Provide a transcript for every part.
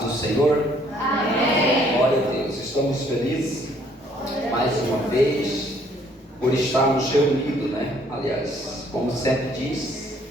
Do Senhor. Amém. Glória a Deus. Estamos felizes mais uma vez por estarmos reunidos, né? Aliás, como sempre diz,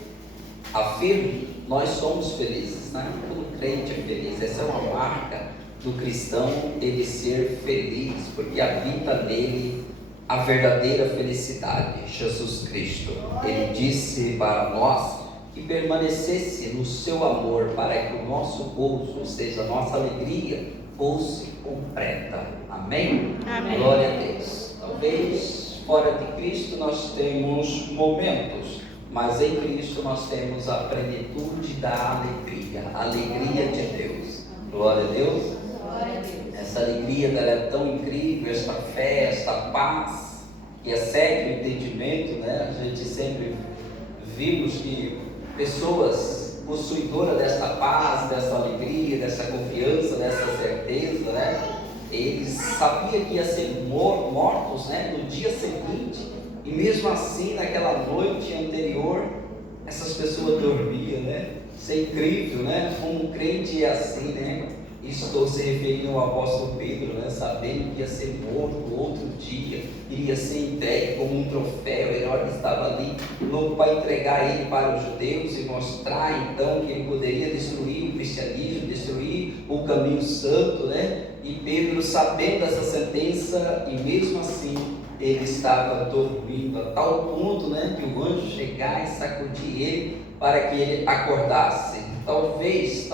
afirmo, nós somos felizes, né? Todo crente é feliz. Essa é uma marca do cristão, ele ser feliz, porque habita nele a verdadeira felicidade, Jesus Cristo. Ele disse para nós que permanecesse no seu amor, para que o nosso gozo, ou seja, a nossa alegria, fosse completa. Amém? Amém. Glória a Deus. Talvez fora de Cristo nós temos momentos, mas em Cristo nós temos a plenitude da alegria, a alegria de Deus. Glória a Deus. Glória a Deus. Essa alegria dela é tão incrível, esta fé, esta paz, que excede o entendimento, né? A gente sempre vimos que pessoas possuidoras dessa paz, dessa alegria, dessa confiança, dessa certeza, né? Eles sabiam que ia ser mortos, né? No dia seguinte, e mesmo assim, naquela noite anterior, essas pessoas dormiam, né? Isso é incrível, né? Como um crente é assim, né? Estou se referindo ao apóstolo Pedro, né? Sabendo que ia ser morto outro dia, iria ser entregue como um troféu. Herodes estava ali louco para entregar ele para os judeus e mostrar então que ele poderia destruir o cristianismo, destruir o caminho santo, né? E Pedro, sabendo dessa sentença, e mesmo assim ele estava dormindo, a tal ponto, né, que o anjo chegar e sacudir ele para que ele acordasse. Talvez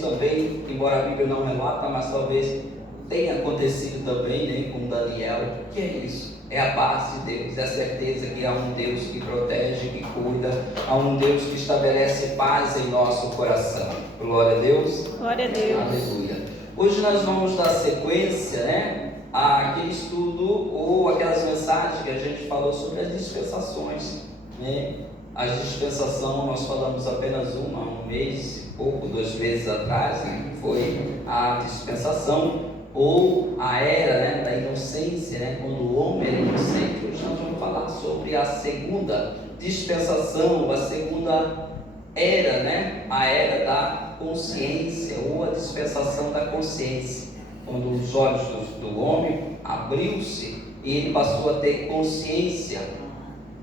também, embora a Bíblia não relata, mas talvez tenha acontecido também, né, com Daniel. O que é isso? É a paz de Deus, é a certeza que há um Deus que protege, que cuida, há um Deus que estabelece paz em nosso coração. Glória a Deus. Glória a Deus. Aleluia. Hoje nós vamos dar sequência, né, àquele estudo ou aquelas mensagens que a gente falou sobre as dispensações, né? A dispensação nós falamos apenas um mês e pouco, 2 meses atrás, né? Foi a dispensação ou a era, né, da inocência, né? Quando o homem era inocente. Hoje nós vamos falar sobre a segunda dispensação, a segunda era, né? A era da consciência ou a dispensação da consciência. Quando os olhos do homem abriu-se e ele passou a ter consciência,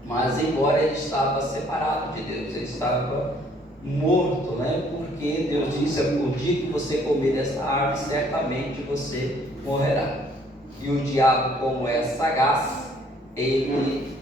mas embora ele estava separado de Deus, ele estava morto, né? Porque Deus disse: o dia que você comer dessa árvore, certamente você morrerá. E o diabo, como é sagaz, ele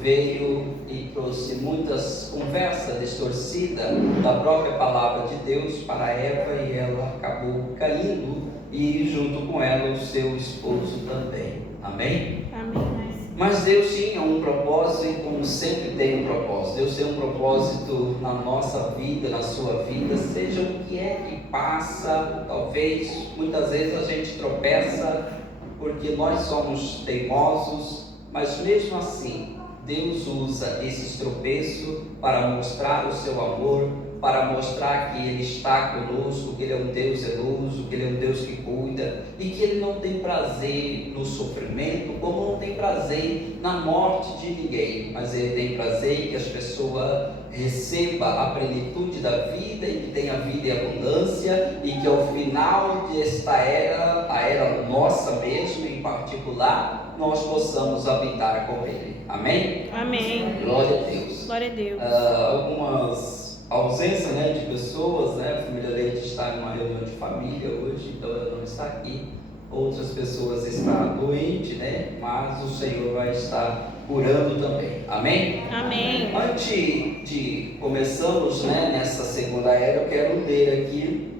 veio e trouxe muitas conversas distorcidas da própria palavra de Deus para Eva, e ela acabou caindo, e junto com ela o seu esposo também. Amém? Amém. Mas Deus tinha um propósito, como sempre tem um propósito. Deus tem um propósito na nossa vida, na sua vida, seja o que é que passa. Talvez, muitas vezes a gente tropeça porque nós somos teimosos, mas mesmo assim, Deus usa esses tropeços para mostrar o seu amor, para mostrar que Ele está conosco, que Ele é um Deus zeloso, que Ele é um Deus que cuida, e que Ele não tem prazer no sofrimento, como não tem prazer na morte de ninguém, mas Ele tem prazer que as pessoas recebam a plenitude da vida e que tenha vida em abundância, e que ao final desta era, a era nossa mesmo em particular, nós possamos habitar com Ele. Amém? Amém. Glória a Deus. Glória a Deus. Algumas ausência, né, de pessoas, né? A família Leite está em uma reunião de família hoje, então ela não está aqui. Outras pessoas estão doentes, né? Mas o Senhor vai estar curando também. Amém? Amém. Antes de começarmos, né, nessa segunda era, eu quero ler aqui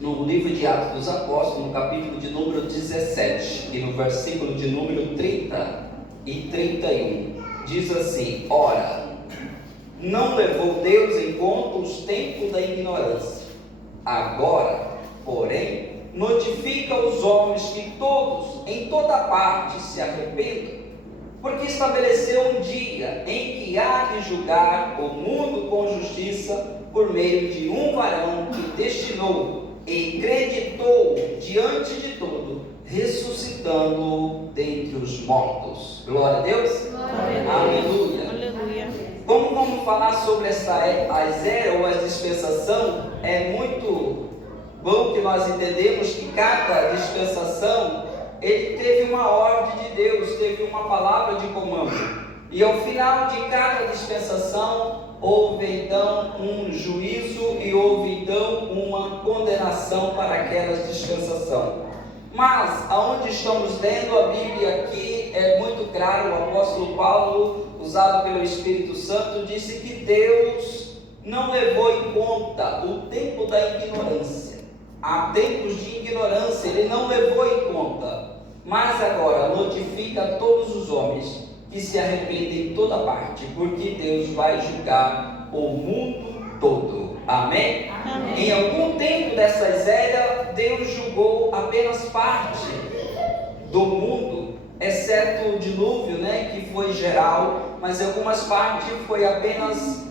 no livro de Atos dos Apóstolos, no capítulo de número 17 e no versículo de número 30 e 31. Diz assim: ora, não levou Deus em conta os tempos da ignorância. Agora, porém, notifica aos homens que todos, em toda parte, se arrependam, porque estabeleceu um dia em que há de julgar o mundo com justiça por meio de um varão que destinou e acreditou diante de tudo, ressuscitando dentre os mortos. Glória a Deus. Glória a Deus. Aleluia. Aleluia. Como vamos falar sobre as eras ou a dispensação, é muito bom que nós entendemos que cada dispensação, ele teve uma ordem de Deus, teve uma palavra de comando. E ao final de cada dispensação, houve então um juízo e houve então uma condenação para aquela dispensação. Mas, aonde estamos lendo a Bíblia aqui, é muito claro, o apóstolo Paulo, usado pelo Espírito Santo, disse que Deus não levou em conta o tempo da ignorância. Há tempos de ignorância, ele não levou em conta. Mas agora notifica a todos os homens que se arrependem em toda parte, porque Deus vai julgar o mundo todo. Amém? Amém. Em algum tempo dessas eras, Deus julgou apenas parte do mundo, exceto o dilúvio, que foi geral, mas em algumas partes foi apenas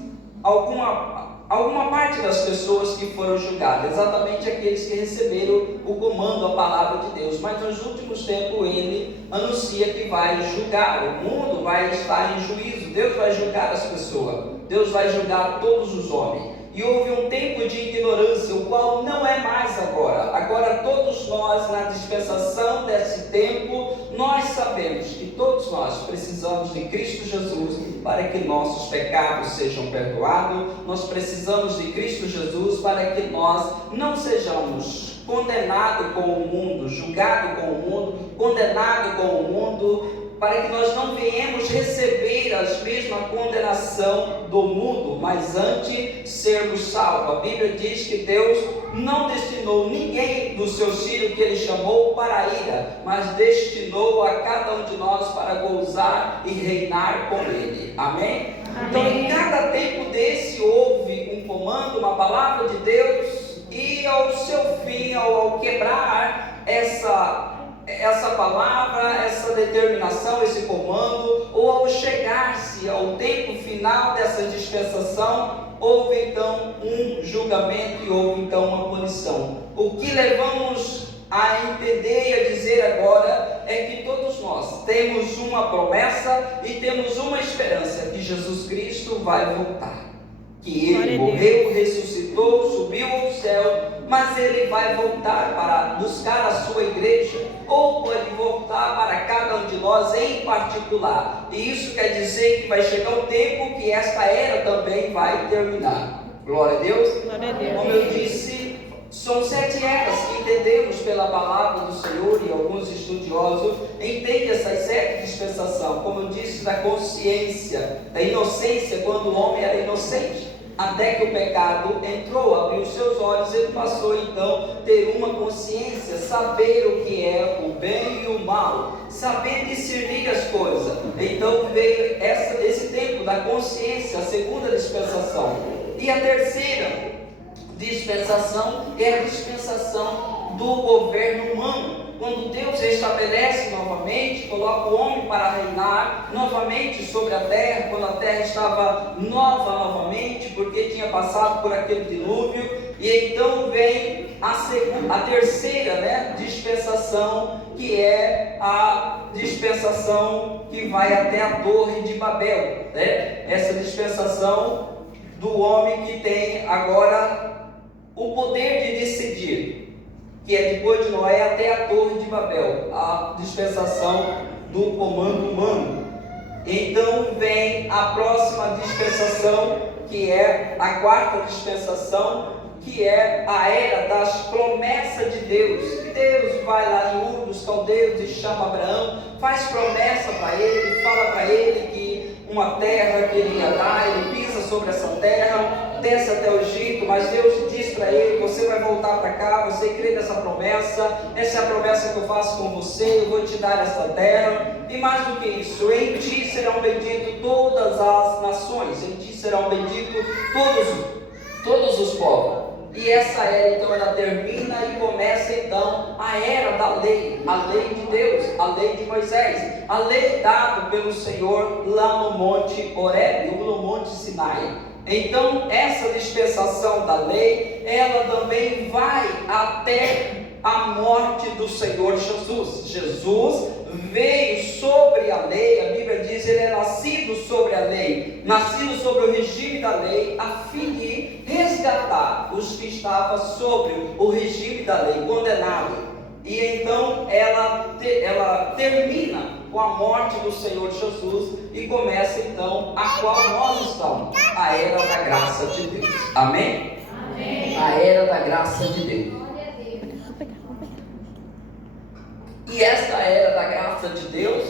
alguma parte das pessoas que foram julgadas, exatamente aqueles que receberam o comando, a palavra de Deus. Mas nos últimos tempos ele anuncia que vai julgar, o mundo vai estar em juízo, Deus vai julgar as pessoas, Deus vai julgar todos os homens. E houve um tempo de ignorância, o qual não é mais agora. Agora todos nós, na dispensação desse tempo, nós sabemos que todos nós precisamos de Cristo Jesus para que nossos pecados sejam perdoados. Nós precisamos de Cristo Jesus para que nós não sejamos condenados com o mundo, julgados com o mundo, condenados com o mundo, para que nós não venhamos receber a mesma condenação do mundo, mas antes sermos salvos. A Bíblia diz que Deus não destinou ninguém dos seus filhos que Ele chamou para a ira, mas destinou a cada um de nós para gozar e reinar com Ele. Amém? Amém. Então em cada tempo desse houve um comando, uma palavra de Deus, e ao seu fim, ao quebrar essa palavra, essa determinação, esse comando, ou ao chegar-se ao tempo final dessa dispensação, houve então um julgamento e houve então uma punição. O que levamos a entender e a dizer agora é que todos nós temos uma promessa e temos uma esperança, que Jesus Cristo vai voltar, que Ele morreu, ressuscitou, subiu ao céu, mas Ele vai voltar para buscar a sua igreja, ou pode voltar para cada um de nós em particular. E isso quer dizer que vai chegar um tempo que esta era também vai terminar. Glória a Deus. Glória a Deus. Como eu disse, são 7 eras que entendemos pela palavra do Senhor, e alguns estudiosos entendem essas 7 dispensações, como eu disse, da consciência, da inocência, quando o homem era inocente. Até que o pecado entrou, abriu seus olhos, ele passou então a ter uma consciência, saber o que é o bem e o mal, saber discernir as coisas. Então veio esse tempo da consciência, a segunda dispensação. E a terceira dispensação é a dispensação do governo humano, quando Deus estabelece novamente, coloca o homem para reinar novamente sobre a terra, quando a terra estava nova novamente, porque tinha passado por aquele dilúvio. E então vem a terceira dispensação, que é a dispensação que vai até a Torre de Babel, essa dispensação do homem que tem agora o poder de decidir, que é depois de Noé até a Torre de Babel, a dispensação do comando humano. Então vem a próxima dispensação, que é a quarta dispensação, que é a era das promessas de Deus. Deus vai lá em Ur dos Caldeus e chama Abraão, faz promessa para ele, fala para ele que uma terra que ele ia dar, ele pisa sobre essa terra, desce até o Egito, mas Deus diz para ele: você vai voltar para cá, você crê nessa promessa, essa é a promessa que eu faço com você, eu vou te dar essa terra. E mais do que isso, em ti serão benditos todas as nações, em ti serão benditos todos os povos. E essa era então, ela termina e começa então a era da lei, a lei de Deus, a lei de Moisés, a lei dada pelo Senhor lá no Monte Horebe, ou no Monte Sinai. Então essa dispensação da lei, ela também vai até a morte do Senhor Jesus. Jesus veio sobre a lei, a Bíblia diz, ele é nascido sobre a lei, nascido sobre o regime da lei, a fim de resgatar os que estavam sobre o regime da lei, condenado. E então ela termina com a morte do Senhor Jesus e começa então a qual nós estamos, a era da graça de Deus. Amém? Amém. A era da graça de Deus. E esta era da graça de Deus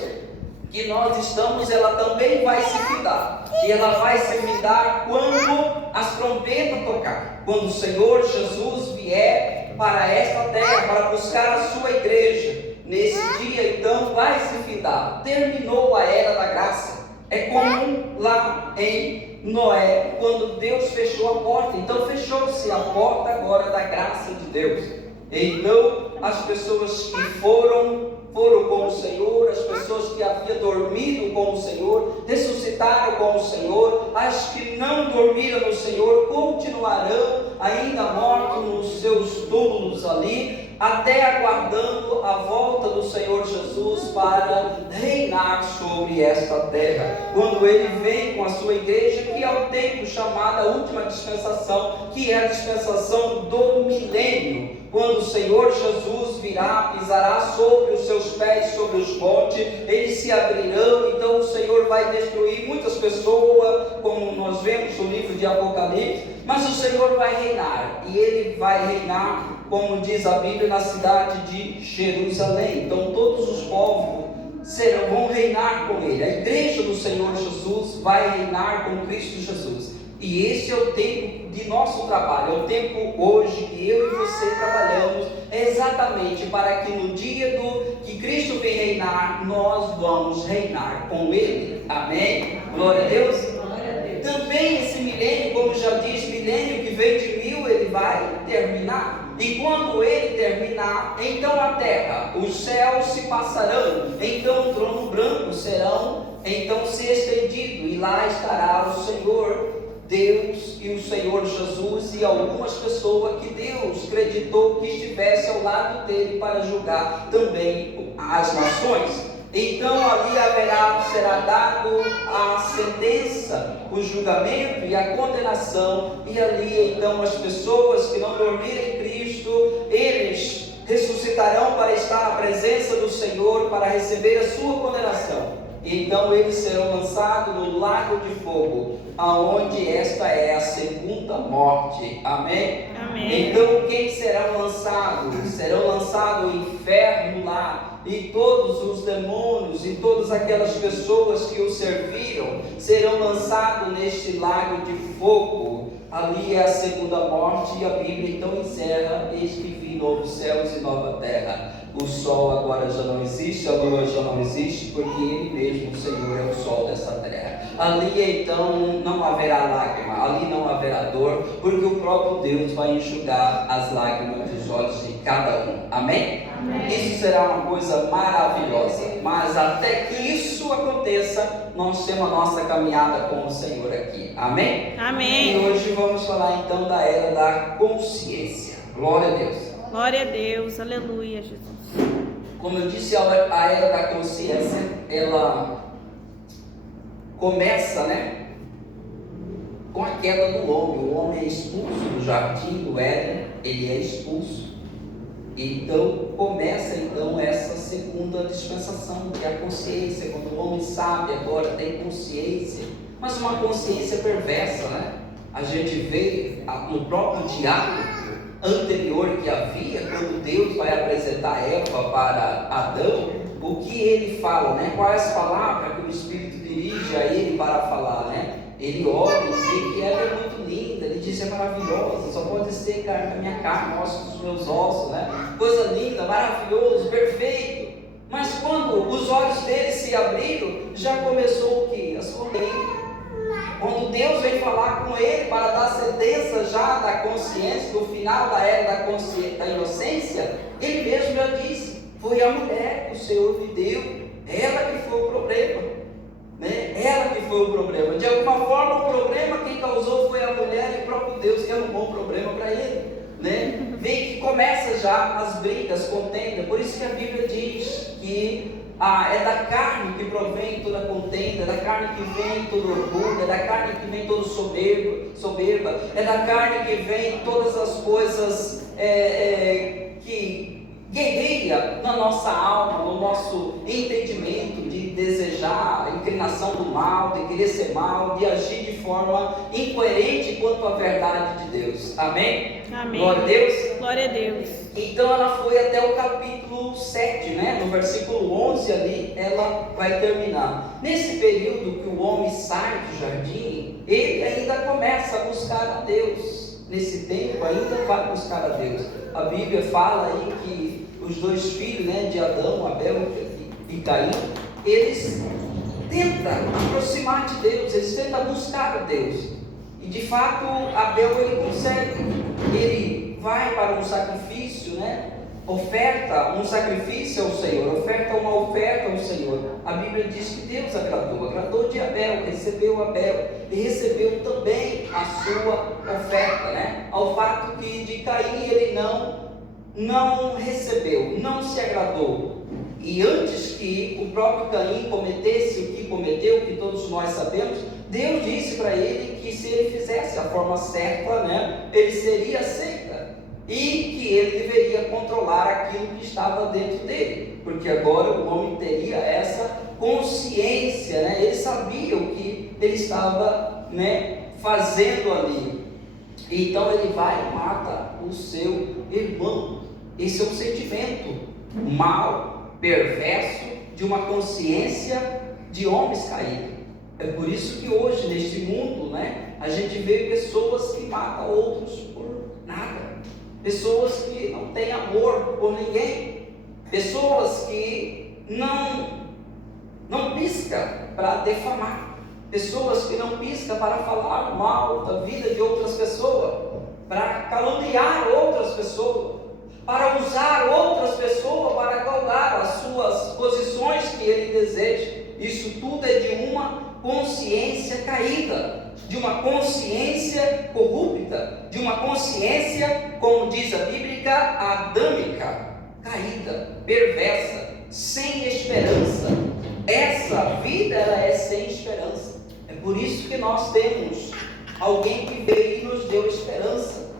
que nós estamos, ela também vai se findar. E ela vai se findar quando as trombetas tocar, quando o Senhor Jesus vier para esta terra, para buscar a sua igreja. Nesse dia então vai se findar. Terminou a era da graça. É como lá em Noé, quando Deus fechou a porta. Então fechou-se a porta agora da graça de Deus. Então as pessoas que foram com o Senhor, as pessoas que haviam dormido com o Senhor, ressuscitaram com o Senhor, as que não dormiram no Senhor, continuarão ainda mortos nos seus túmulos ali, até aguardando a volta do Senhor Jesus para reinar sobre esta terra, quando Ele vem com a sua igreja, que é o tempo chamado a última dispensação, que é a dispensação do milênio, quando o Senhor Jesus virá, pisará sobre os seus pés, sobre os montes, eles se abrirão, então o Senhor vai destruir muitas pessoas, como nós vemos no livro de Apocalipse, mas o Senhor vai reinar, e Ele vai reinar, como diz a Bíblia, na cidade de Jerusalém. Então todos os povos vão reinar com Ele, a igreja do Senhor Jesus vai reinar com Cristo Jesus. E esse é o tempo de nosso trabalho, é o tempo hoje que eu e você trabalhamos, exatamente para que no dia que Cristo vem reinar, nós vamos reinar com Ele. Amém? Glória a Deus. Glória a Deus. Também esse milênio, como já diz, milênio que vem de 1000, ele vai terminar. E quando ele terminar, então a terra, os céus se passarão, então o trono branco serão, então se estendido, e lá estará o Senhor Deus e o Senhor Jesus e algumas pessoas que Deus acreditou que estivesse ao lado dele para julgar também as nações. Então ali será dado a sentença, o julgamento e a condenação, e ali então as pessoas que não dormirem em Cristo, eles ressuscitarão para estar na presença do Senhor, para receber a sua condenação. Então eles serão lançados no lago de fogo, aonde esta é a segunda morte. Amém? Amém. Então quem serão lançados? Serão lançados o inferno lá, e todos os demônios e todas aquelas pessoas que o serviram serão lançados neste lago de fogo. Ali é a segunda morte, e a Bíblia então encerra: eis que vi novos céus e nova terra. O sol agora já não existe, a lua já não existe, porque Ele mesmo, o Senhor, é o sol dessa terra. Ali então não haverá lágrima, ali não haverá dor, porque o próprio Deus vai enxugar as lágrimas dos olhos de cada um. Amém? Amém. Isso será uma coisa maravilhosa, mas até que isso aconteça, nós temos a nossa caminhada com o Senhor aqui. Amém? Amém. E hoje vamos falar então da era da consciência. Glória a Deus. Glória a Deus. Aleluia, Jesus. Como eu disse, a era da consciência, ela começa, com a queda do homem. O homem é expulso do jardim do Éden, ele é expulso. Então começa essa segunda dispensação, que é a consciência, quando o homem sabe agora, tem consciência, mas uma consciência perversa, A gente vê no próprio diálogo anterior que havia, quando Deus vai apresentar Eva para Adão, o que ele fala, quais palavras que o Espírito dirige a ele para falar, Ele olha e diz que Eva é muito linda, ele diz: é maravilhosa, só pode ser carne da minha carne, ossos dos meus ossos, Coisa linda, maravilhoso, perfeito. Mas quando os olhos dele se abriram, já começou o que? As polêmicas. Quando Deus vem falar com ele para dar sentença já da consciência, do final da era da inocência, ele mesmo já disse: foi a mulher que o Senhor me deu, ela que foi o problema, Ela que foi o problema. De alguma forma, o problema quem causou foi a mulher, e o próprio Deus que arrumou um problema para ele, Vê que começa já as brigas, contenda. Por isso que a Bíblia diz que é da carne que provém toda contenda, é da carne que vem todo orgulho, é da carne que vem todo soberba, é da carne que vem todas as coisas nossa alma, no nosso entendimento de desejar a inclinação do mal, de querer ser mal, de agir de forma incoerente quanto à verdade de Deus. Amém? Amém. Glória a Deus. Glória a Deus. Então ela foi até o capítulo 7, né? No versículo 11 ali, ela vai terminar. Nesse período que o homem sai do jardim, ele ainda começa a buscar a Deus. Nesse tempo ainda vai buscar a Deus. A Bíblia fala aí que os dois filhos, né, de Adão, Abel e Caim, eles tentam aproximar de Deus, eles tentam buscar a Deus. E de fato, Abel ele consegue. Ele vai para um sacrifício, né? Oferta um sacrifício ao Senhor, oferta uma oferta ao Senhor. A Bíblia diz que Deus agradou de Abel, recebeu Abel e recebeu também a sua oferta, né? Ao fato que de Caim ele não recebeu, não se agradou. E antes que o próprio Caim cometesse o que cometeu, que todos nós sabemos, Deus disse para ele que se ele fizesse a forma certa, né, ele seria aceito. E que ele deveria controlar aquilo que estava dentro dele, porque agora o homem teria essa consciência, né? Ele sabia o que ele estava, né, fazendo ali. Então ele vai e mata o seu irmão. Esse é um sentimento mal, perverso, de uma consciência de homens caídos. É por isso que hoje neste mundo, né, a gente vê pessoas que matam outros por nada. Pessoas que não têm amor por ninguém, pessoas que não piscam para defamar, pessoas que não piscam para falar mal da vida de outras pessoas, para caluniar outras pessoas, para usar outras pessoas para galgar as suas posições que ele deseja. Isso tudo é de uma consciência caída, de uma consciência corrupta, de uma consciência, como diz a Bíblia, adâmica, caída, perversa, sem esperança. Essa vida ela é sem esperança. É por isso que nós temos alguém que veio e nos deu esperança,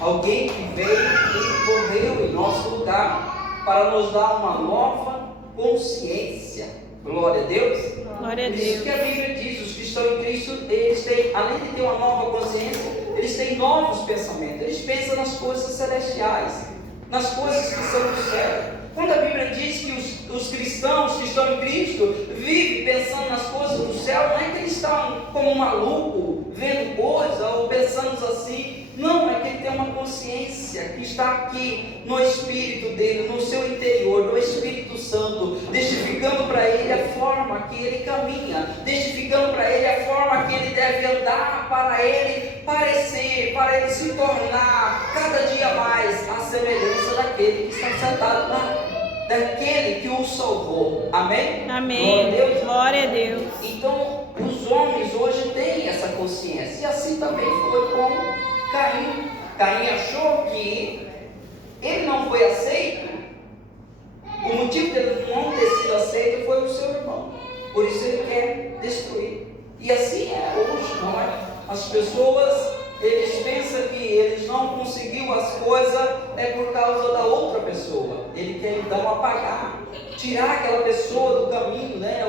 alguém que veio e morreu em nosso lugar para nos dar uma nova consciência. Glória a Deus. Glória a Por Deus. isso que a Bíblia diz, os que estão em Cristo, eles têm, além de ter uma nova consciência, eles têm novos pensamentos, eles pensam nas coisas celestiais, nas coisas que são do céu. Quando a Bíblia diz que os cristãos que estão em Cristo vivem pensando nas coisas do céu, não é que eles estão como um maluco, vendo coisas ou pensando assim. Não, é que ele tem uma consciência que está aqui no Espírito dele, no seu interior, no Espírito Santo, testificando para ele a forma que ele caminha, testificando para ele a forma que ele deve andar, para ele parecer, para ele se tornar cada dia mais a semelhança daquele que está sentado lá, daquele que o salvou. Amém? Amém. Glória a Deus. Glória a Deus. Então, os homens hoje têm essa consciência, e assim também foi com Caim. Caim achou que ele não foi aceito. O motivo dele não ter sido aceito foi o seu irmão. Por isso ele quer destruir. E assim é hoje, não é? As pessoas, eles pensam que eles não conseguiram as coisas é por causa da outra pessoa. Ele quer então apagar, tirar aquela pessoa do caminho, né?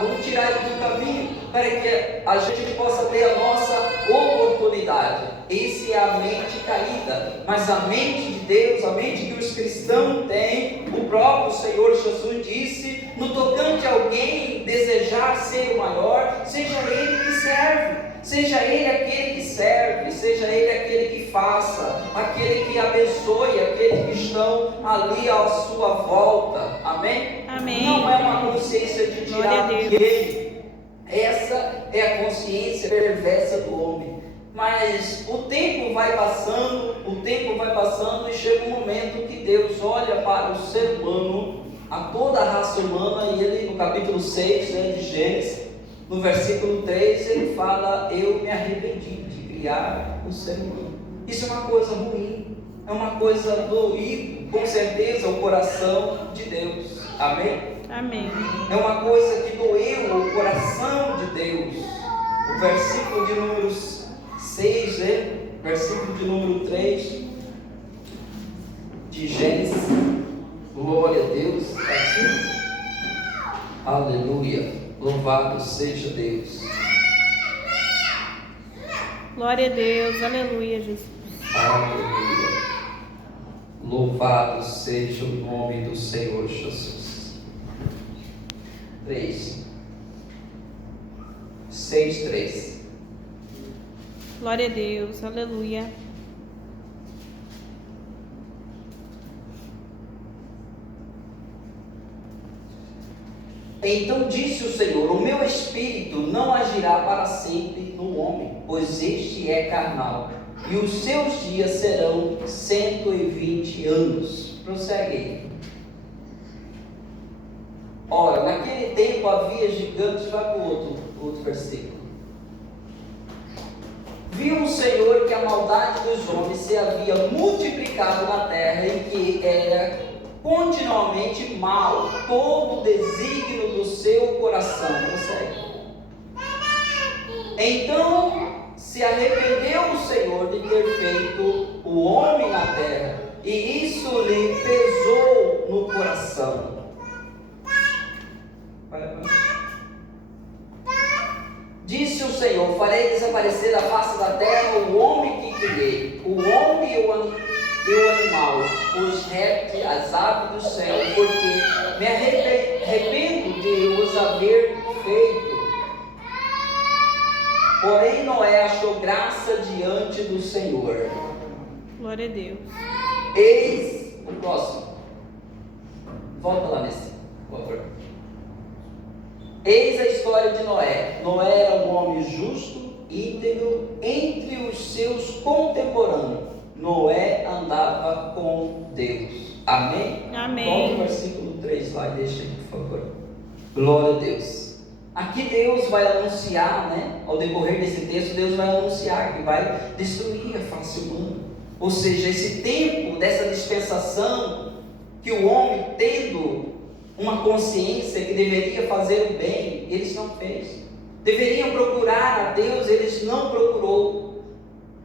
Vamos tirar ele do caminho para que a gente possa ter a nossa oportunidade. Essa é a mente caída, mas a mente de Deus, a mente que os cristãos têm, o próprio Senhor Jesus disse, no tocante a alguém desejar ser o maior, seja ele que serve, seja ele aquele que serve, seja ele aquele que faça, aquele que abençoe, aqueles que estão ali à sua volta. Amém? Amém. Não é uma consciência de tirar ninguém. Essa é a consciência perversa do homem. Mas o tempo vai passando e chega um momento que Deus olha para o ser humano, a toda a raça humana, e ele no capítulo 6, né, de Gênesis, no versículo 3, ele fala: eu me arrependi de criar o ser humano. Isso é uma coisa ruim, é uma coisa doída, com certeza, o coração de Deus. Amém? Amém. É uma coisa que doeu o coração de Deus. O versículo de número 6, né? Versículo de número 3 de Gênesis. Glória a Deus. está aqui. Aleluia. Louvado seja Deus. Glória a Deus. Aleluia, Jesus. Aleluia. Louvado seja o nome do Senhor Jesus. 6:3. Glória a Deus. Aleluia. Então disse o Senhor: o meu espírito não agirá para sempre no homem, pois este é carnal, e os seus dias serão 120 anos. Prossegue aí. Ora, naquele tempo havia gigantes. Vai para o outro versículo. Viu o Senhor que a maldade dos homens se havia multiplicado na terra e que era continuamente mal todo o desígnio do seu coração. Consegue? Então se arrependeu o Senhor de ter feito o homem na terra, e isso lhe pesou no coração. Disse o Senhor: farei desaparecer da face da terra o homem que criei, o homem e o animal, os répteis, as aves do céu, porque me arrependo de os haver feito. Porém Noé achou graça diante do Senhor. Glória a Deus. Eis o próximo. Volta lá nesse, por favor. Eis a história de Noé. Noé era um homem justo, íntegro, entre os seus contemporâneos. Noé andava com Deus. Amém? Amém. Volta o versículo 3 lá e deixa aí, por favor. Glória a Deus. Aqui Deus vai anunciar, ao decorrer desse texto, Deus vai anunciar que vai destruir a face humana. Ou seja, esse tempo dessa dispensação, que o homem, tendo uma consciência que deveria fazer o bem, eles não fez. Deveriam procurar a Deus, eles não procurou.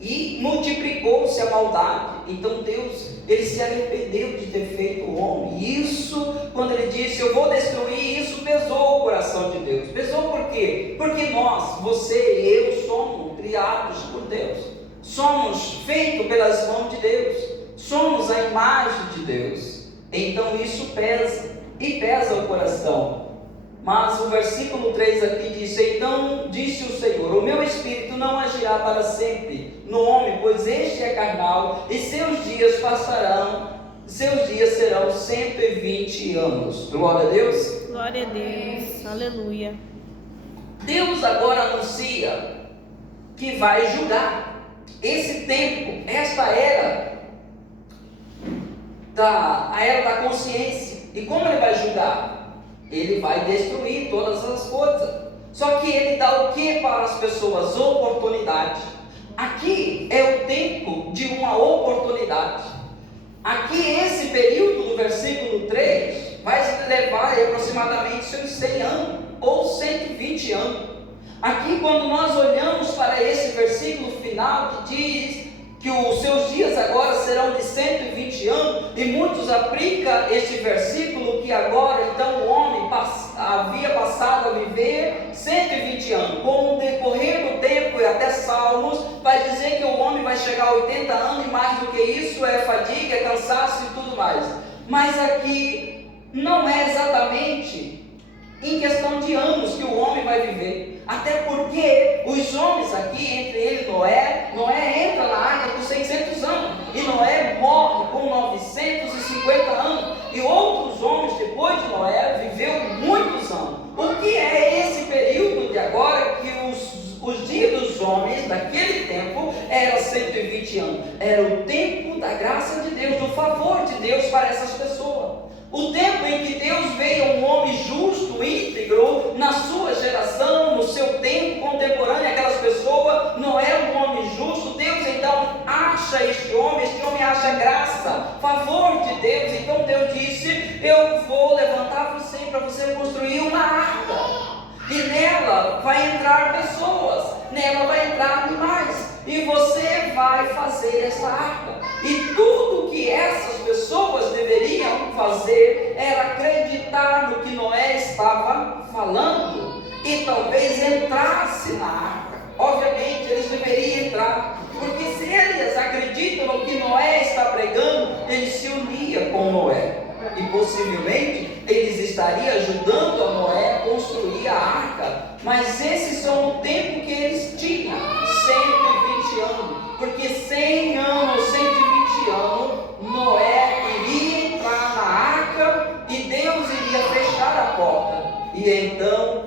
E multiplicou-se a maldade. Então Deus, ele se arrependeu de ter feito o homem. Isso, quando ele disse: eu vou destruir, isso pesou o coração de Deus. Pesou por quê? Porque nós, você e eu, somos criados por Deus. Somos feitos pelas mãos de Deus. Somos a imagem de Deus. Então isso pesa. E pesa o coração. Mas o versículo 3 aqui diz: então disse o Senhor: o meu espírito não agirá para sempre no homem, pois este é carnal, e seus dias serão 120 anos. Glória a Deus. Glória a Deus. Aleluia. Deus agora anuncia que vai julgar esse tempo, esta era a era da consciência. E como ele vai julgar? Ele vai destruir todas as coisas. Só que ele dá o que para as pessoas? Oportunidade. Aqui é o tempo de uma oportunidade. Aqui esse período do versículo 3 vai levar aproximadamente seus 100 anos ou 120 anos. Aqui, quando nós olhamos para esse versículo final que diz que os seus dias agora serão de 120 anos, e muitos aplicam este versículo que agora então o homem havia passado a viver 120 anos. Com o decorrer do tempo, e até Salmos vai dizer que o homem vai chegar a 80 anos, e mais do que isso é fadiga, é cansaço e tudo mais. Mas aqui não é exatamente em questão de anos que o homem vai viver. Até porque os homens aqui, entre ele e Noé entra na arca com 600 anos, e Noé morre com 950 anos, e outros homens depois de Noé viveu muitos anos. O que é esse período de agora que os dias dos homens daquele tempo era 120 anos? Era o tempo da graça de Deus, do favor de Deus para essas pessoas. O tempo em que Deus veio um homem justo, íntegro, na sua geração, no seu tempo contemporâneo, aquelas pessoas, não era um homem justo. Deus então acha este homem acha graça, favor de Deus. Então Deus disse: eu vou levantar você para você construir uma arca, e nela vai entrar pessoas, nela vai entrar animais, e você vai fazer essa arca. E tudo que essas pessoas deveriam fazer era acreditar talvez entrasse na arca. Obviamente eles deveriam entrar, porque se eles acreditam no que Noé está pregando, eles se uniam com Noé, e possivelmente eles estariam ajudando a Noé a construir a arca. Mas esses são o tempo que eles tinham, 120 anos, porque 100 anos, 120 anos, Noé iria entrar na arca e Deus iria fechar a porta, e então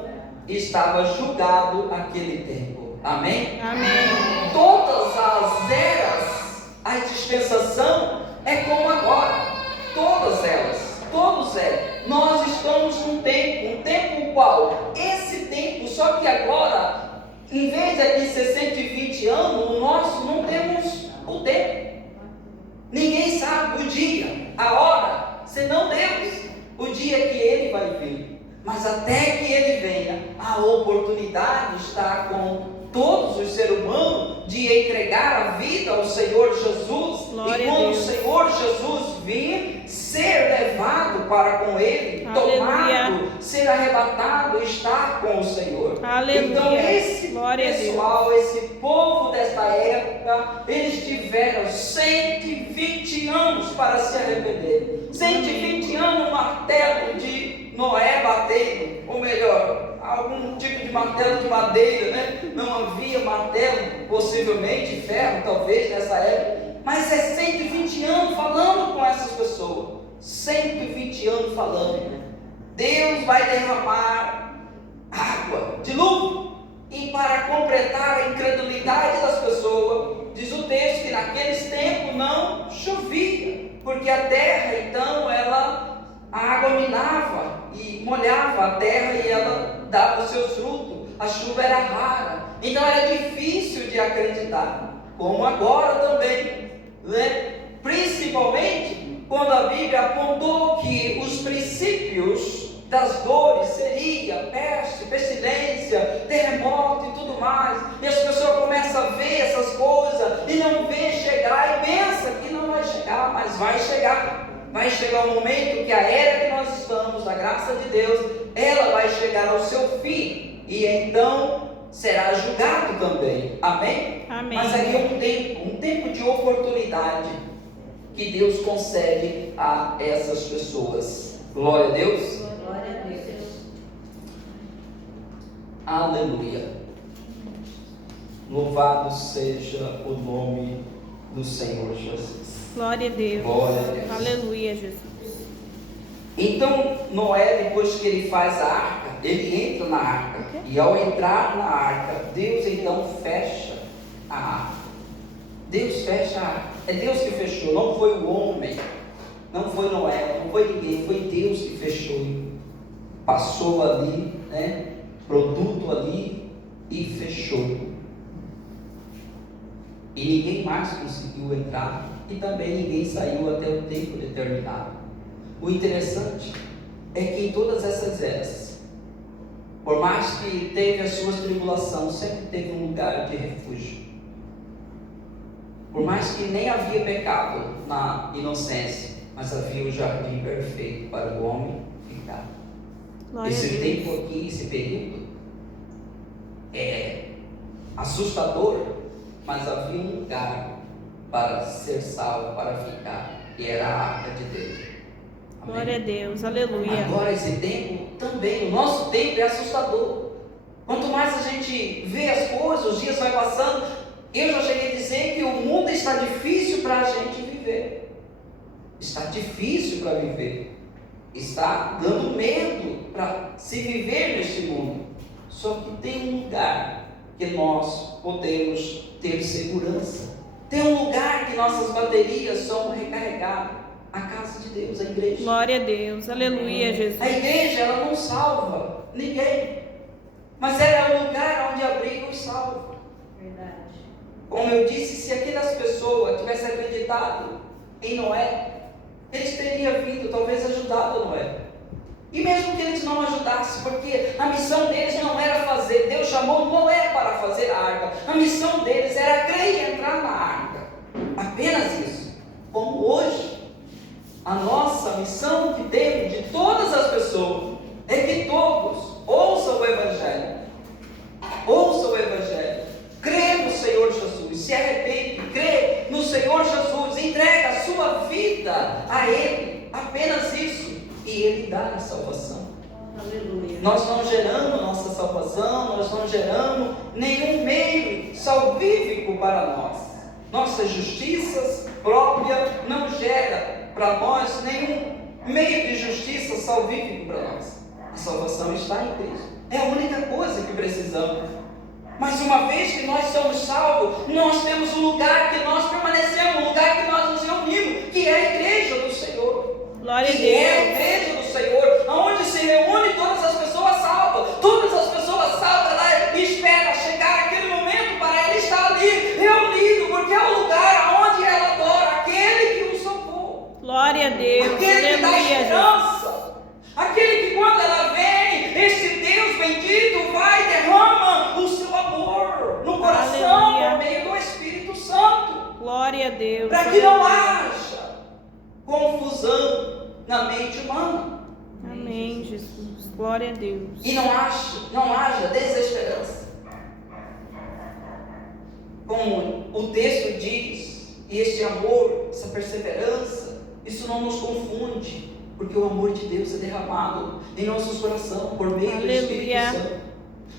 estava julgado aquele tempo. Amém? Amém. Todas as eras, a dispensação é como agora, todas elas, todos elas. Nós estamos num tempo qual? Esse tempo, só que agora, em vez de aqui ser 120 anos, o nosso não temos o tempo. Ninguém sabe o dia, a hora, senão Deus, o dia que Ele vai vir. Mas até que Ele venha, a oportunidade está com todos os seres humanos de entregar a vida ao Senhor Jesus. Glória e quando o Senhor Jesus vir, ser levado para com Ele, Aleluia. tomado, ser arrebatado, estar com o Senhor. Aleluia. Então esse Glória a pessoal, esse povo desta época, eles tiveram 120 anos para se arrepender. 120 anos, o martelo de Noé batendo, ou melhor, algum tipo de martelo de madeira, né? Não havia martelo, possivelmente ferro, talvez nessa época, mas é 120 anos falando com essas pessoas, 120 anos falando. Deus vai derramar água, dilúvio, e para completar a incredulidade das pessoas, diz o texto que naqueles tempos não chovia, porque a terra então a água minava e molhava a terra e ela dava os seus frutos, a chuva era rara, então era difícil de acreditar, como agora também, né? Principalmente quando a Bíblia apontou que os princípios das dores seria peste, pestilência, terremoto e tudo mais, e as pessoas começam a ver essas coisas e não vê chegar e pensa que não vai chegar, mas vai chegar. Vai chegar um momento que a era que nós estamos, da graça de Deus, ela vai chegar ao seu fim, e então será julgado também. Amém? Amém. Mas aqui é um tempo de oportunidade que Deus concede a essas pessoas. Glória a Deus. Glória a Deus. Aleluia. Louvado seja o nome do Senhor Jesus. Glória a Deus. Glória a Deus. Aleluia, Jesus. Então Noé, depois que ele faz a arca, ele entra na arca, e ao entrar na arca, Deus então fecha a arca. Deus fecha a arca. É Deus que fechou, não foi o homem, não foi Noé, não foi ninguém, foi Deus que fechou. Passou ali, né, produto ali e fechou. E ninguém mais conseguiu entrar, e também ninguém saiu até o tempo determinado. O interessante é que em todas essas eras, por mais que teve as suas tribulações, sempre teve um lugar de refúgio. Por mais que nem havia pecado na inocência, mas havia o jardim perfeito para o homem ficar. Glória Esse a Deus. tempo aqui, esse período, é assustador, mas havia um lugar para ser salvo, para ficar, e era a arca de Deus. Amém? Glória a Deus. Aleluia. Agora esse tempo também, o nosso tempo é assustador. Quanto mais a gente vê as coisas, os dias vai passando, eu já cheguei a dizer que o mundo está difícil para a gente viver. Está difícil para viver. Está dando medo para se viver neste mundo. Só que tem um lugar que nós podemos ter segurança. Tem um lugar que nossas baterias são recarregadas. A casa de Deus, a igreja. Glória a Deus. Aleluia, Jesus. A igreja, ela não salva ninguém, mas ela é o lugar onde abriga os salvos. Verdade. Como eu disse, se aquelas pessoas tivessem acreditado em Noé, eles teriam vindo, talvez ajudado Noé. E mesmo que eles não ajudassem, porque a missão deles não era fazer, Deus chamou Noé para fazer a arca. A missão deles era crer e entrar na arca. Apenas isso. Como hoje, a nossa missão que temos de todas as pessoas é que todos ouçam o Evangelho, ouça o Evangelho, crê no Senhor Jesus, se arrepende, crê no Senhor Jesus, entrega a sua vida a Ele, apenas isso, e Ele dá a salvação. Aleluia. Nós não geramos nossa salvação, nós não geramos nenhum meio salvífico para nós. Nossas justiças próprias não gera para nós nenhum meio de justiça salvífico para nós. A salvação está em Cristo. É a única coisa que precisamos. Mas uma vez que nós somos salvos, nós temos um lugar que nós permanecemos, um lugar que nós nos reunimos, que é a igreja do Senhor. Glória a Que é a Deus. igreja do Senhor, onde se reúne todas as pessoas salvas. Todas as pessoas salvas, ela espera chegar aquele momento para ela estar ali, reunido, porque é o lugar onde ela adora aquele que o salvou. Glória a Deus. Aquele que dá Aleluia. esperança. Aquele que quando ela vem, esse Deus bendito vai e derrama o seu amor no coração, Aleluia. por meio do Espírito Santo. Glória a Deus. Para que não haja confusão na mente humana. Amém, Jesus. Glória a Deus. E não haja desesperança. Como o texto diz, e este amor, essa perseverança, isso não nos confunde, porque o amor de Deus é derramado em nossos corações por meio do Espírito Aleluia. Santo.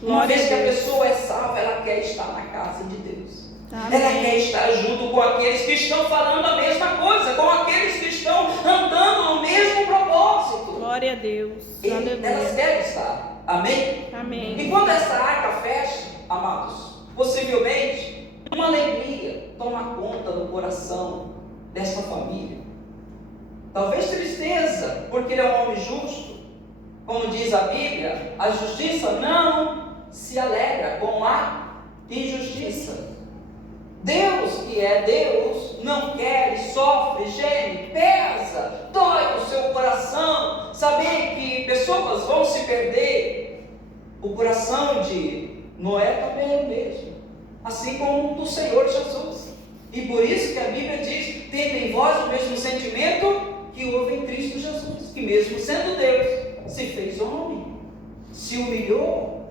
Uma Glória vez que a a Deus. pessoa é salva, ela quer estar na casa de Deus. Amém. Ela quer estar junto com aqueles que estão falando a mesma coisa, com aqueles que estão andando no mesmo propósito. Glória a Deus. Elas Aleluia. querem estar. Amém? Amém. E quando essa arca fecha, amados, possivelmente uma alegria toma conta do coração dessa família. Talvez tristeza, porque ele é um homem justo. Como diz a Bíblia, a justiça não se alegra com a injustiça. Deus, que é Deus, não quer e sofre, geme, pesa, dói o seu coração, saber que pessoas vão se perder. O coração de Noé também é o mesmo, assim como o do Senhor Jesus. E por isso que a Bíblia diz, tendo em vós o mesmo sentimento que houve em Cristo Jesus, que mesmo sendo Deus, se fez homem, se humilhou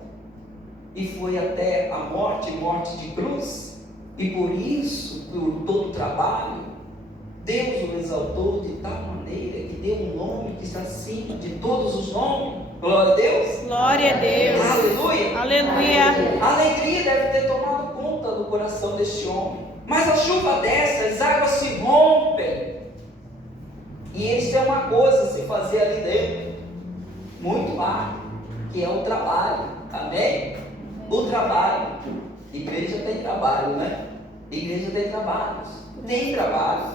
e foi até a morte de cruz. E por isso, por todo o trabalho, Deus o exaltou de tal maneira que deu um nome que está acima de todos os nomes. Glória a Deus. Glória a Deus. Aleluia. Aleluia. A alegria deve ter tomado conta do coração deste homem. Mas a chuva desce, as águas se rompem. E eles têm uma coisa a se fazer ali dentro, muito árduo, que é o trabalho. Amém? O trabalho. Igreja tem trabalho, né? Igreja tem trabalhos. Tem trabalho.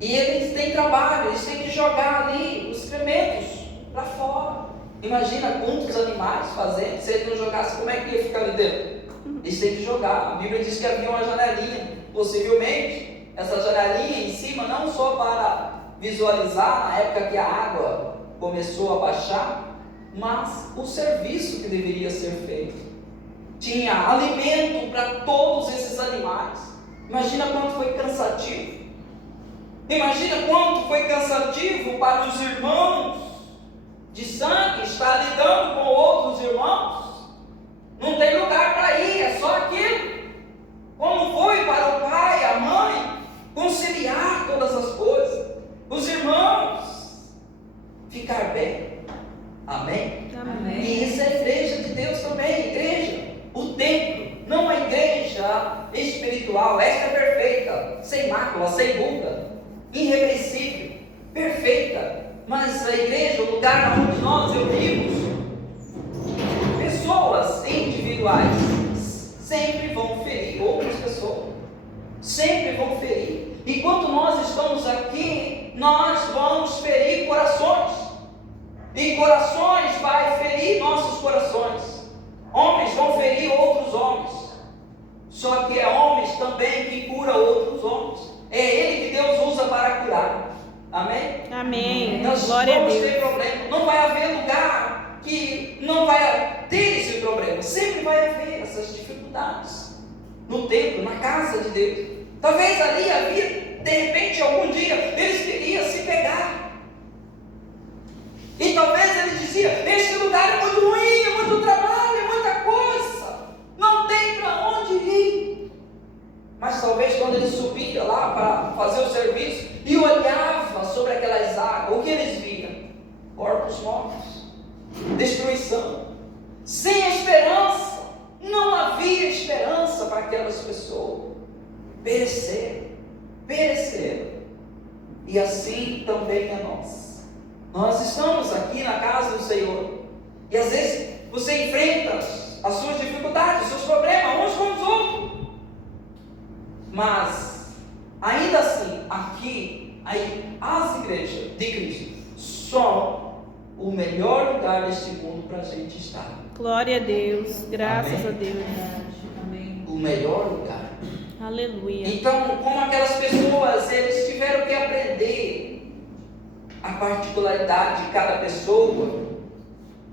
E eles têm trabalho, eles têm que jogar ali os excrementos para fora. Imagina quantos animais fazendo. Se eles não jogassem, como é que ia ficar ali dentro? Eles têm que jogar. A Bíblia diz que havia uma janelinha, possivelmente, essa janelinha em cima, não só para visualizar na época que a água começou a baixar, mas o serviço que deveria ser feito. Tinha alimento para todos esses animais. Imagina quanto foi cansativo. Imagina quanto foi cansativo para os irmãos de sangue estar lidando com outros irmãos. Não tem lugar para ir, é só aquilo. Como foi para o pai, a mãe, conciliar todas as coisas. Os irmãos ficar bem. Amém? Amém. E isso é a igreja de Deus também, igreja. O templo, não a igreja espiritual, esta é perfeita, sem mácula, sem ruga, irrepreensível, perfeita. Mas a igreja, o lugar onde nós reunimos pessoas individuais, sempre vão ferir outras pessoas, sempre vão ferir. Enquanto nós estamos aqui, nós vamos ferir corações, e corações vai ferir nossos corações. Homens vão ferir outros homens. Só que é homens também que cura outros homens. É Ele que Deus usa para curar. Amém? Amém. Nós Glória a vamos Deus. ter problema. Não vai haver lugar que não vai ter esse problema. Sempre vai haver essas dificuldades. No templo, na casa de Deus. Talvez ali havia, de repente, algum dia, eles queriam se pegar. E talvez ele dizia, este lugar é muito ruim, é muito trabalho, é muita coisa. corpos mortos, destruição, sem esperança. Não havia esperança para aquelas pessoas. Pereceram. E assim também é nós. Nós estamos aqui na casa do Senhor, e às vezes você enfrenta as suas dificuldades, os seus problemas uns com os outros, mas ainda assim, aqui, as igrejas de Cristo são o melhor lugar deste mundo para a gente estar. Glória a Deus, graças Amém. a Deus. Amém. O melhor lugar. Aleluia. Então, como aquelas pessoas, eles tiveram que aprender a particularidade de cada pessoa.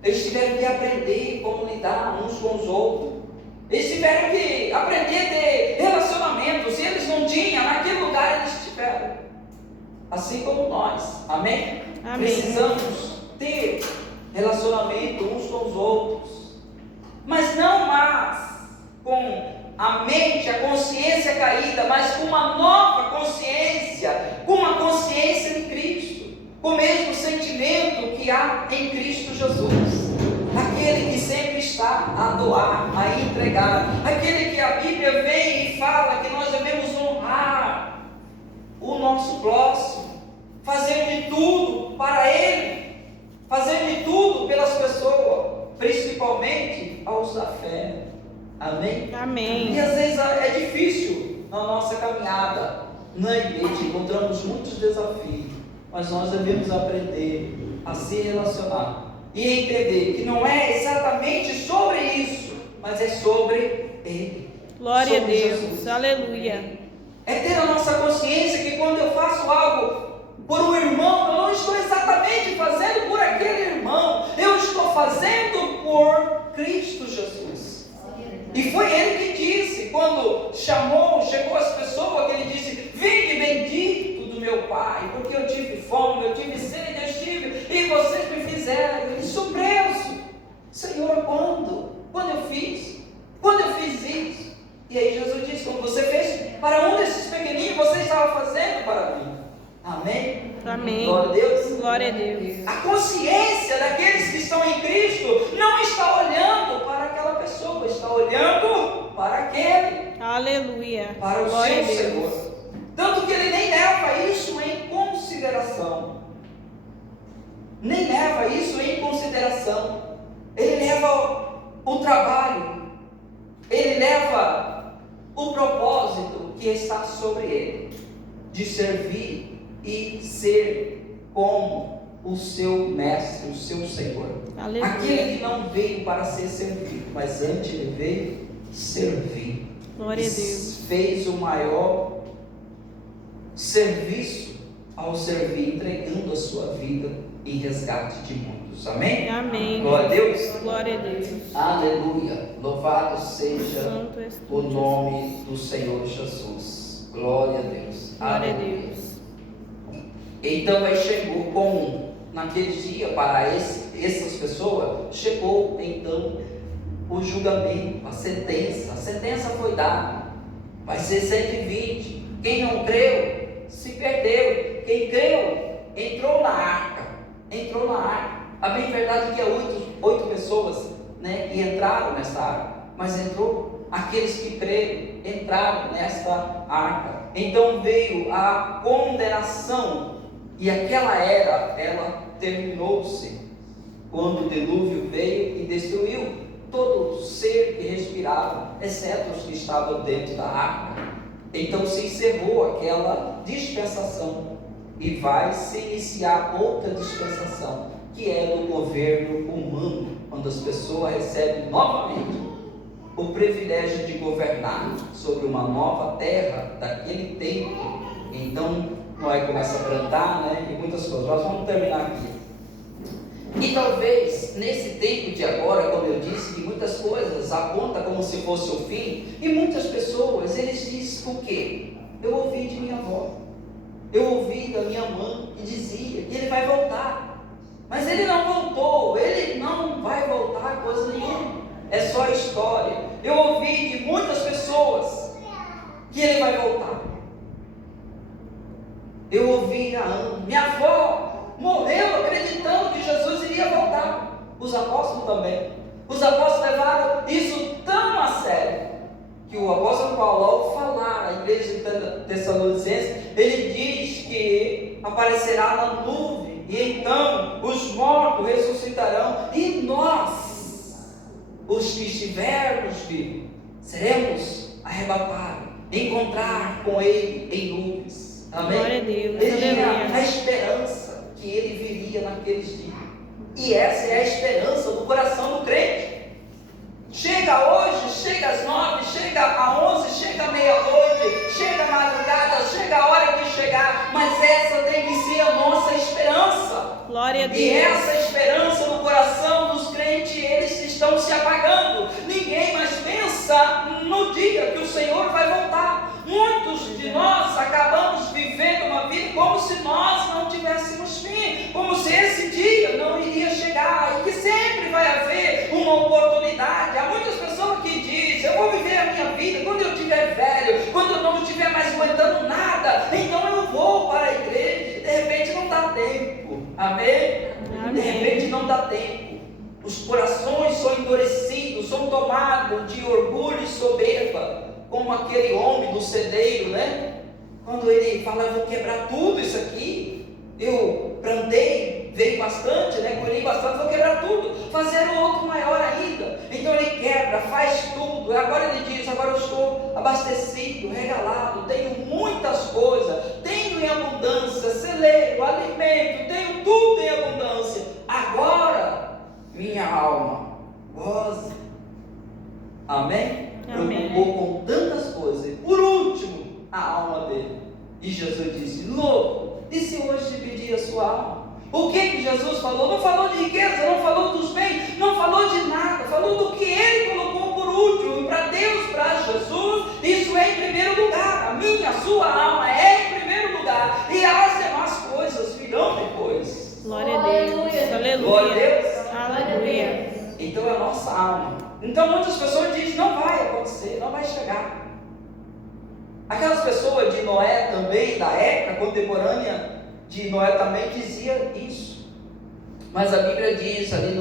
Eles tiveram que aprender como lidar uns com os outros. Eles tiveram que aprender a ter relacionamento. Se eles não tinham, naquele lugar eles tiveram. Assim como nós. Amém? Amém. Precisamos ter relacionamento uns com os outros. Mas não mais com a mente, a consciência caída, mas com uma nova consciência, com uma consciência em Cristo, com o mesmo sentimento que há em Cristo Jesus. Aquele que sempre está a doar, a entregar, aquele que a Bíblia vem e fala que nós devemos honrar o nosso próximo, fazer de tudo para Ele, fazer de tudo pelas pessoas, principalmente aos da fé. Amém? Amém. E às vezes é difícil na nossa caminhada na igreja, encontramos muitos desafios, mas nós devemos aprender a se relacionar e entender que não é exatamente sobre isso, mas é sobre Ele. Glória a sobre Deus. Jesus. Aleluia. É ter a nossa consciência que quando eu faço algo por um irmão, eu não estou exatamente fazendo por aquele irmão, eu estou fazendo por Cristo Jesus. E foi Ele que disse, quando chegou as pessoas, que Ele disse: vinde bendito do meu Pai, porque eu tive fome, eu tive sede, eu estive, e vocês me fizeram. Ele surpreso. Senhor, quando? Quando eu fiz? Quando eu fiz isso? E aí Jesus disse: como você fez para um desses pequeninos, você estava fazendo para mim. Amém? Amém. Glória a Deus. Glória a Deus. A consciência daqueles que estão em Cristo não está olhando para aquela pessoa, está olhando para aquele, Aleluia. para o Glória a seu Deus. Senhor. Tanto que ele nem leva isso em consideração. Nem leva isso em consideração. Ele leva o trabalho, ele leva o propósito que está sobre ele, de servir e ser como o seu mestre, o seu Senhor. Aleluia. Aquele que não veio para ser servido, mas antes ele veio servir. Glória a Deus. Fez o maior serviço ao servir, entregando a sua vida em resgate de muitos. Amém? Amém. Glória a Deus. Glória a Deus. Aleluia. Louvado seja Santo és tu, o nome do Senhor Jesus. Glória a Deus. Glória a Aleluia. Deus. Então aí chegou naquele dia, para essas pessoas, chegou então o julgamento, a sentença foi dada, vai ser 120, quem não creu, se perdeu, quem creu, entrou na arca, a bem verdade que é 8 pessoas, né, que entraram nessa arca, mas entrou aqueles que creram, entraram nesta arca, então veio a condenação. E aquela era, ela terminou-se quando o dilúvio veio e destruiu todo ser que respirava, exceto os que estavam dentro da arca. Então se encerrou aquela dispensação e vai se iniciar outra dispensação, que é do governo humano, quando as pessoas recebem novamente o privilégio de governar sobre uma nova terra daquele tempo. Então Noé começa a plantar, né, e muitas coisas. Nós vamos terminar aqui. E talvez nesse tempo de agora, como eu disse, que muitas coisas apontam como se fosse o fim, e muitas pessoas, eles dizem o quê? Eu ouvi de minha avó, eu ouvi da minha mãe que dizia que ele vai voltar, mas ele não voltou, ele não vai voltar coisa nenhuma, é só história. Eu ouvi de muitas pessoas que ele vai voltar. Eu ouvi a Ana, minha avó morreu acreditando que Jesus Os apóstolos também. Os apóstolos levaram isso tão a sério que o apóstolo Paulo, ao falar à igreja de Tessalonicenses, ele diz que aparecerá na nuvem e então os mortos ressuscitarão e nós, os que estivermos vivos, seremos arrebatados, encontrar com ele em nuvens. Amém? Glória a Deus. Ele tinha Aleluia. a esperança que ele viria naqueles dias. E essa é a esperança do coração do crente. Chega hoje, chega às 9, chega a 11, chega à meia-noite, chega à madrugada, chega a hora que chegar, mas essa tem que ser a nossa esperança. Glória a Deus. E essa esperança no coração dos crentes, eles estão se apagando. Ninguém mais pensa no dia que o Senhor vai voltar. Muitos de nós acabamos vivendo uma vida como se nós não tivéssemos fim, como se esse dia não iria chegar, e que sempre vai haver uma oportunidade. Há muitas pessoas que dizem: eu vou viver a minha vida quando eu estiver velho, quando eu não estiver mais aguentando nada, então eu vou para a igreja. De repente não dá tempo. Amém? De repente não dá tempo. Os corações são endurecidos, são tomados de orgulho e soberba, como aquele homem do cedeiro, né? Quando ele fala: eu vou quebrar tudo isso aqui, eu plantei, veio bastante, né? Colhei bastante, vou quebrar tudo, fazer o outro maior ainda. Então ele quebra, faz tudo. Agora ele diz: agora eu estou abastecido, regalado, tenho muitas coisas, tenho em abundância, celeiro, alimento, tenho tudo em abundância. Agora, minha alma, goze. Amém? Amém. Preocupou com tantas coisas, e por último, a alma dele. E Jesus disse: louco, e se hoje te pedir a sua alma? O que Jesus falou? Não falou de riqueza, não falou dos bens, não falou de nada, falou do que ele colocou por último. E para Deus, para Jesus, isso é em primeiro lugar. A minha, a sua alma é em primeiro lugar, e as demais coisas virão depois. Glória a Deus. Aleluia. Glória a Deus. Aleluia. Então é a nossa alma. Então muitas pessoas dizem: não vai acontecer, não vai chegar. Aquelas pessoas de Noé também, da época contemporânea de Noé, também dizia isso. Mas a Bíblia diz ali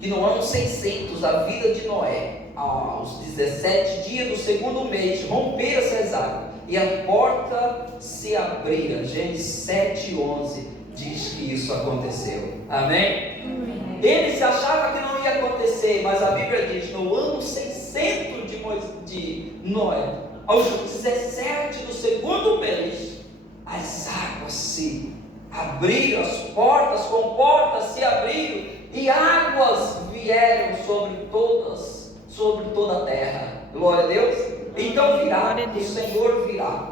que no ano 600 da vida de Noé, aos 17 dias do segundo mês, romperam-se as águas e a porta se abriu. Gênesis 7:11 diz que isso aconteceu. Amém? Ele se achava que não ia acontecer, mas a Bíblia diz: no ano 600 de Noé, aos 17 do segundo mês, as águas se abriram, as portas com portas se abriram, e águas vieram sobre toda a terra. Glória a Deus. Então virá, o Senhor virá.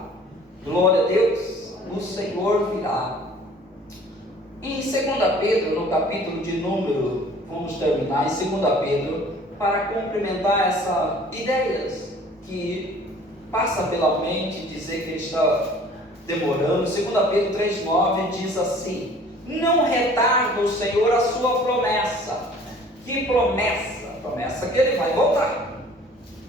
Glória a Deus, o Senhor virá. Em 2 Pedro, no capítulo de número, vamos terminar em 2 Pedro, para complementar essa ideia que passa pela mente, dizer que ele está demorando. 2 Pedro 3,9 diz assim: não retarda o Senhor a sua promessa. Que promessa? Promessa que ele vai voltar.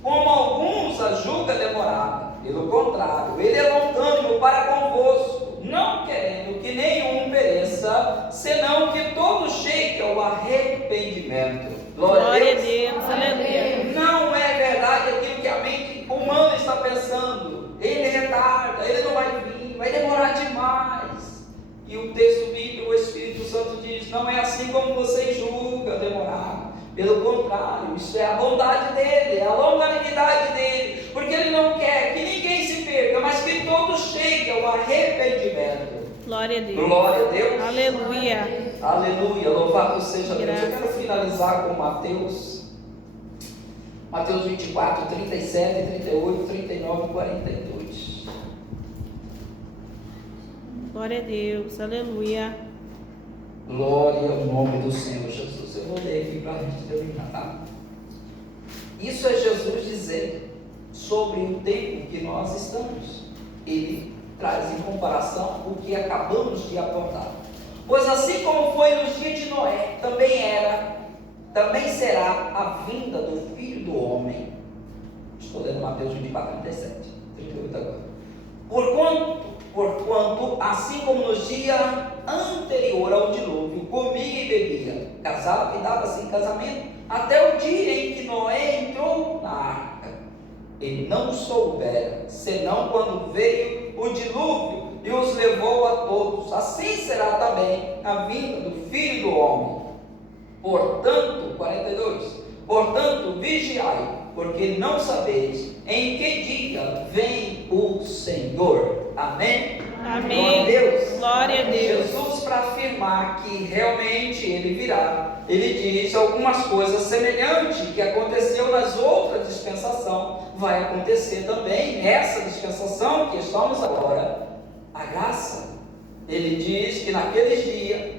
Como alguns a julga demorada, pelo contrário, ele é longânimo para convosco, não querendo que nenhum pereça, senão que todos cheguem ao arrependimento. Glória a Deus. Aleluia. Não é verdade aquilo que a mente humana está pensando. Ele retarda, ele não vai vir, vai demorar demais. E o texto bíblico, o Espírito Santo diz: não é assim como você julga demorar. Pelo contrário, isso é a bondade dele, é a longanimidade dele, porque ele não quer que ninguém se perca, mas que todos cheguem ao arrependimento. Glória a Deus. Glória a Deus. Aleluia. Aleluia, louvado seja Deus. Graças. Eu quero finalizar com Mateus 24, 37, 38, 39 e 42. Glória a Deus. Aleluia. Glória ao nome do Senhor Jesus. Eu vou ler aqui para a gente terminar, tá? Isso é Jesus dizendo sobre o tempo que nós estamos. Ele traz em comparação o que acabamos de abordar. Pois assim como foi nos dias de Noé, também será a vinda do Filho do Homem. Estou lendo Mateus 24, 37, 38 agora. porquanto, assim como no dia anterior ao dilúvio, comia e bebia, casava e dava-se em casamento, até o dia em que Noé entrou na arca. Ele não soubera, senão quando veio o dilúvio e os levou a todos. Assim será também a vinda do Filho do Homem. Portanto, 42, portanto, vigiai, porque não sabeis em que dia vem o Senhor. Amém? Amém. Glória a Deus. Glória a Deus. Jesus, para afirmar que realmente Ele virá, Ele diz algumas coisas semelhantes que aconteceu nas outras dispensações, vai acontecer também nessa dispensação que estamos agora, a graça. Ele diz que naqueles dias,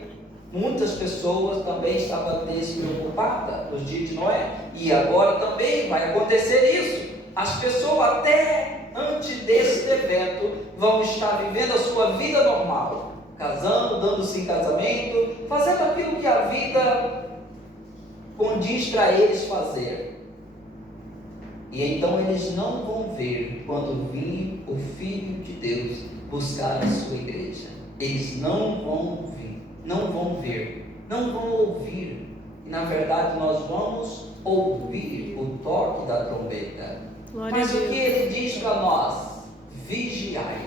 muitas pessoas também estavam despreocupadas nos dias de Noé, e agora também vai acontecer isso. As pessoas até antes desse evento vão estar vivendo a sua vida normal, casando, dando-se em casamento, fazendo aquilo que a vida condiz para eles fazer. E então eles não vão ver quando vir o Filho de Deus buscar a sua igreja. Eles não vão ver, não vão ver, não vão ouvir. E na verdade nós vamos ouvir o toque da trombeta. Glória Mas a o Deus. que ele diz para nós? Vigiai,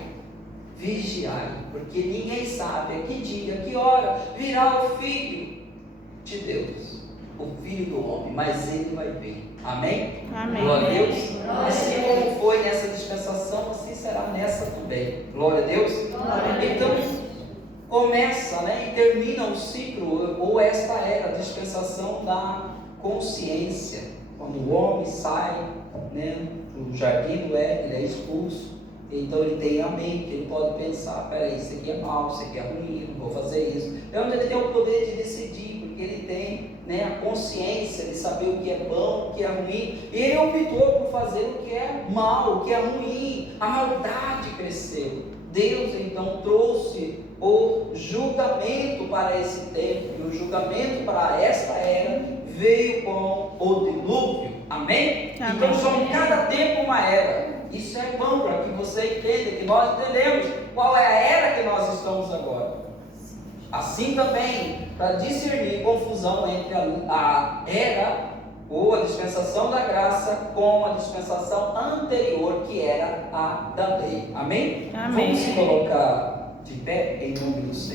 vigiai, porque ninguém sabe a que dia, que hora virá o Filho de Deus, o Filho do Homem, mas ele vai vir. Amém? Amém. Glória a Deus. Glória a Assim Deus. como foi nessa dispensação, assim será nessa também. Glória a Deus. Glória a Deus. Então, começa, né, e termina o ciclo, ou esta era a dispensação da consciência, quando o homem sai, né, do jardim do Éden, ele é expulso, então ele tem a mente, ele pode pensar, peraí, isso aqui é mal, isso aqui é ruim, não vou fazer isso. É onde ele tem o poder de decidir, porque ele tem, né, a consciência de saber o que é bom, o que é ruim, e ele optou por fazer o que é mal, o que é ruim, a maldade cresceu. Deus então trouxe o julgamento para esse tempo, e o julgamento para esta era veio com o dilúvio. Amém? Amém. Então são cada tempo uma era. Isso é bom para que você entenda, que nós entendemos qual é a era que nós estamos agora. Assim também, para discernir confusão entre a era ou a dispensação da graça com a dispensação anterior, que era a da lei. Amém? Amém. Vamos se colocar de pé em nome do Senhor.